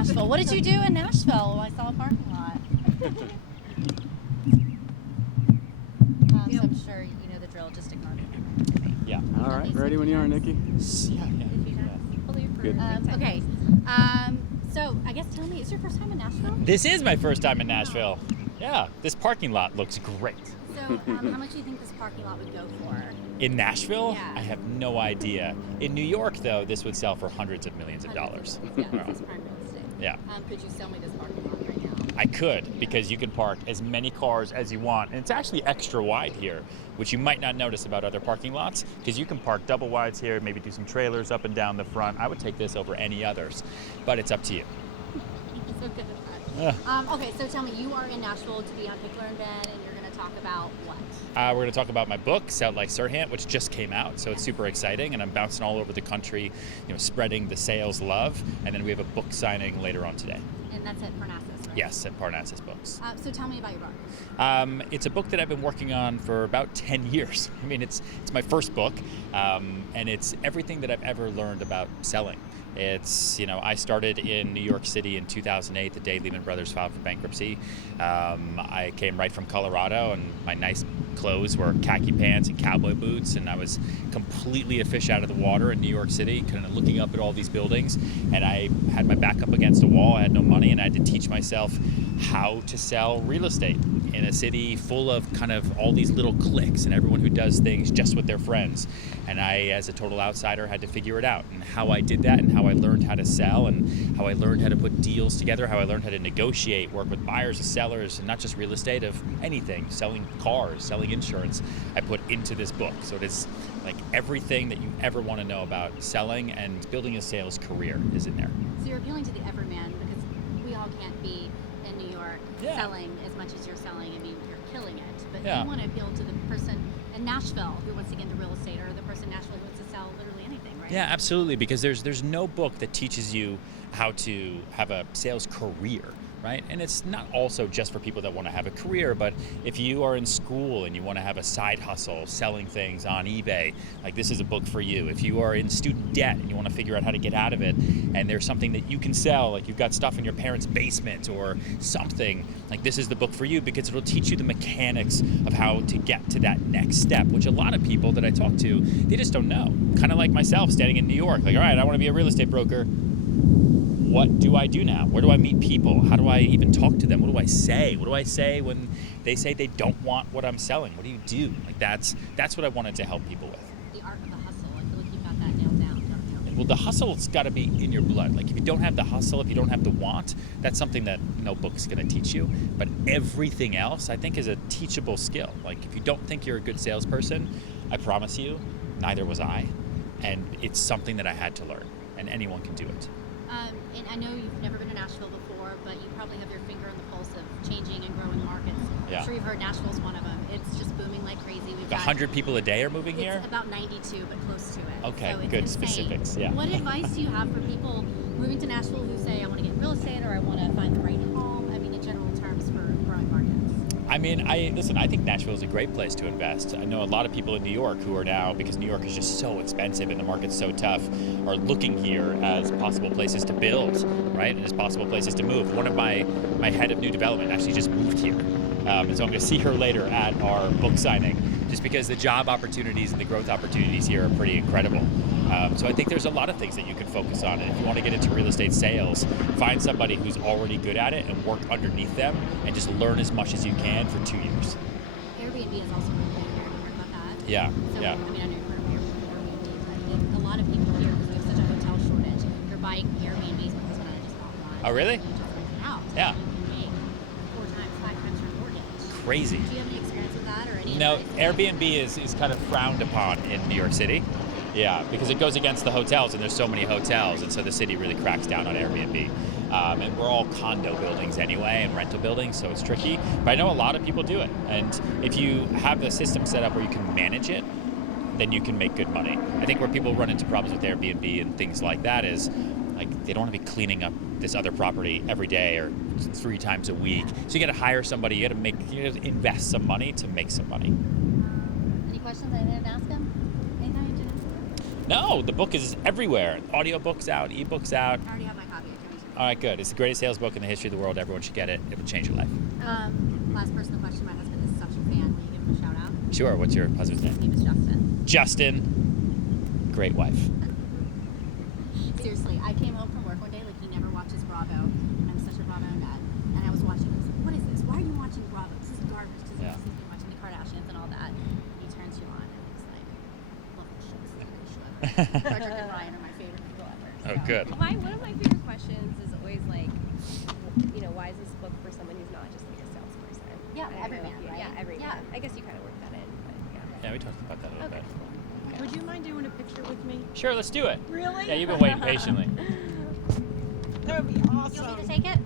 Nashville. What did you do in Nashville? Well, I saw a parking lot. So I'm sure you know the drill. Just ignore me. Yeah. All right, ready when you are, Nikki. Yeah. Good. Okay. So I guess tell me, is your first time in Nashville? This is my first time in Nashville. Yeah. This parking lot looks great. So how much do you think this parking lot would go for? In Nashville? Yeah. I have no idea. In New York, though, this would sell for hundreds of millions of dollars. Yeah, this is prime real estate. Yeah. Could you sell me this parking lot right now? I could, because you can park as many cars as you want. And it's actually extra wide here, which you might not notice about other parking lots, because you can park double wides here, maybe do some trailers up and down the front. I would take this over any others, but it's up to you. So good at that. Okay, so tell me, you are in Nashville to be on Pickler and Ben, and you're going to talk about what? We're going to talk about my book, Sell Like Serhant, which just came out, so it's super exciting, and I'm bouncing all over the country, spreading the sales love, and then we have a book signing later on today. And that's at Parnassus, right? Yes, at Parnassus Books. So tell me about your book. It's a book that I've been working on for about 10 years. I mean, it's my first book, and it's everything that I've ever learned about selling. It's, I started in New York City in 2008, the day Lehman Brothers filed for bankruptcy. I came right from Colorado, and my nice clothes were khaki pants and cowboy boots, and I was completely a fish out of the water in New York City, kind of looking up at all these buildings, and I had my back up against a wall. I had no money, and I had to teach myself how to sell real estate in a city full of kind of all these little cliques and everyone who does things just with their friends. And I, as a total outsider, had to figure it out. And how I did that, and how I learned how to sell, and how I learned how to put deals together, how I learned how to negotiate, work with buyers and sellers, and not just real estate, of anything, selling cars, selling insurance, I put into this book. So it is like everything that you ever want to know about selling and building a sales career is in there. So you're appealing to the everyman, because we all can't be in New York selling as much as you're selling. I mean, you're killing it. But you want to appeal to the person in Nashville who wants to get into real estate, or the person in Nashville who wants to sell literally anything, right? Yeah, absolutely, because there's no book that teaches you how to have a sales career, right? And it's not also just for people that want to have a career, but if you are in school and you want to have a side hustle selling things on eBay, like this is a book for you. If you are in student debt and you want to figure out how to get out of it, and there's something that you can sell, like you've got stuff in your parents' basement or something, like this is the book for you, because it'll teach you the mechanics of how to get to that next step, which a lot of people that I talk to, they just don't know. Kind of like myself standing in New York, like, all right, I want to be a real estate broker. What do I do now? Where do I meet people? How do I even talk to them? What do I say? What do I say when they say they don't want what I'm selling? What do you do? Like that's what I wanted to help people with. The art of the hustle. I feel like you've got that nailed down, don't you? Well, the hustle's got to be in your blood. Like if you don't have the hustle, if you don't have the want, that's something that no book's going to teach you. But everything else, I think, is a teachable skill. Like if you don't think you're a good salesperson, I promise you, neither was I. And it's something that I had to learn, and anyone can do it. And I know you've never been to Nashville before, but you probably have your finger on the pulse of changing and growing markets. Yeah. I'm sure you've heard Nashville's one of them. It's just booming like crazy. We've got 100 people a day are moving here? It's about 92, but close to it. Okay, so it's good insane. specifics, yeah. What advice do you have for people moving to Nashville who say, I want to get in real estate, or I want to find the right home? I mean, in general terms, for growing markets. I mean, I think Nashville is a great place to invest. I know a lot of people in New York who are now, because New York is just so expensive and the market's so tough, are looking here as possible places to build, right? And as possible places to move. One of my head of new development actually just moved here. And so I'm going to see her later at our book signing, just because the job opportunities and the growth opportunities here are pretty incredible. So I think there's a lot of things that you can focus on. And if you want to get into real estate sales, find somebody who's already good at it and work underneath them and just learn as much as you can for 2 years. Airbnb is also really big here. Have you heard about that? Yeah, So, yeah. I mean, I know you've heard of Airbnb, but a lot of people here, because we have such a hotel shortage, they're buying Airbnbs. My husband and I just bought one. Oh, really? And you just rent it out. Yeah. So you can make 4 times, 5 times your mortgage. Crazy. Do you have any experience with that, or any No, advice? Airbnb is kind of frowned upon in New York City. Yeah, because it goes against the hotels, and there's so many hotels, and so the city really cracks down on Airbnb. And we're all condo buildings anyway, and rental buildings, so it's tricky. But I know a lot of people do it, and if you have the system set up where you can manage it, then you can make good money. I think where people run into problems with Airbnb and things like that is, like, they don't want to be cleaning up this other property every day or 3 times a week. So you got to hire somebody, you got to invest some money to make some money. Any questions I didn't ask him? Anything I didn't ask him? No, the book is everywhere. Audiobooks out, ebooks out. I already have my copy. All right, good. It's the greatest sales book in the history of the world. Everyone should get it. It'll change your life. Last personal question. My husband is such a fan. Will you give him a shout out? Sure. What's your husband's His name? name is Justin. Justin. Great wife. Seriously, I came home from work one day, like he never watches Bravo, and I'm such a Bravo nut, and I was watching, I was like, what is this? Why are you watching Bravo? This is garbage. This is this is you watching the Kardashians and all that. He turns you on, and he's like, look, Frederick and Ryan are my favorite people ever. Oh, good. One of my favorite questions is always like, why is this book for someone who's not just like a salesperson? Yeah, I don't know everyman, if you- right? Yeah, everyman. Yeah. I guess you kind of worked that in, but yeah. Yeah, we talked about that a little bit. Would you mind doing a picture with me? Sure, let's do it. Really? Yeah, you've been waiting patiently. That would be You want awesome. me to take it?